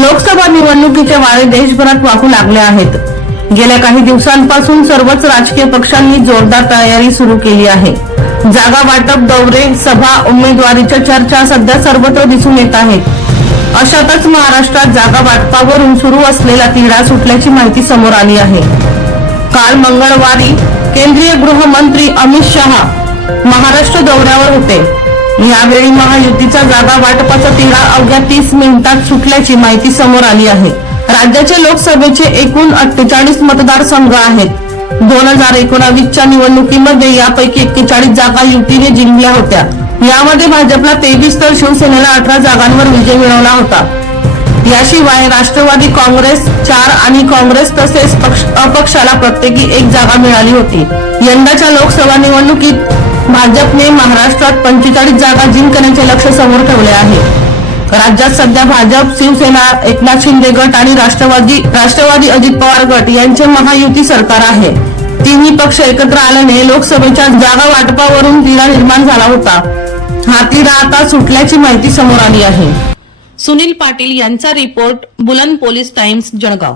लोकसभा निवडणुकीचे वारे देशभरात वाहू लागले आहेत. गेल्या काही दिवसांपासून सर्वच राजकीय पक्षांनी जोरदार तयारी सुरू केली आहे. जागा वाटप दौरे सभा उमेदवारीच्या चर्चा सध्या सर्वत्र दिसून येत आहेत. अशातच महाराष्ट्रात जागा वाटपावरून सुरू असलेला तिढा सुटल्याची माहिती समोर आली आहे. काल मंगळवारी केंद्रीय गृहमंत्री अमित शहा महाराष्ट्र दौऱ्यावर होते. यावेळी महायुतीचा जागा वाटपाचा तिढा अवघ्या तीस मिनिटात सुटल्याची माहिती समोर आली आहे. राज्याचे लोकसभेचे एकूण अठ्ठेचाळीस मतदारसंघ आहेत. दोन हजार एकोणावीसच्या निवडणुकीमध्ये यापैकी एक्केचाळीस जागा युतीने जिंकल्या होत्या. यामध्ये भाजपला तेवीस तर शिवसेनेला अठरा जागांवर विजय मिळवला होता. याशिवाय राष्ट्रवादी काँग्रेस चार आणि काँग्रेस तसेच अपक्षाला प्रत्येकी एक जागा मिळाली होती. यंदाच्या लोकसभा निवडणुकीत भाजपने महाराष्ट्रात पंचेचाळीस जागा जिंकण्याचे लक्ष समोर ठेवले आहे. राज्यात सध्या भाजप शिवसेना एकनाथ शिंदे गट आणि राष्ट्रवादी राष्ट्रवादी अजित पवार गट यांचे महायुती सरकार आहे. तिन्ही पक्ष एकत्र आल्याने लोकसभेच्या जागा वाटपावरून तिढा निर्माण झाला होता. हा तिढा आता सुटल्याची माहिती समोर आली आहे. सुनील पाटील यांचा रिपोर्ट बुलंद पोलीस टाइम्स जळगाव.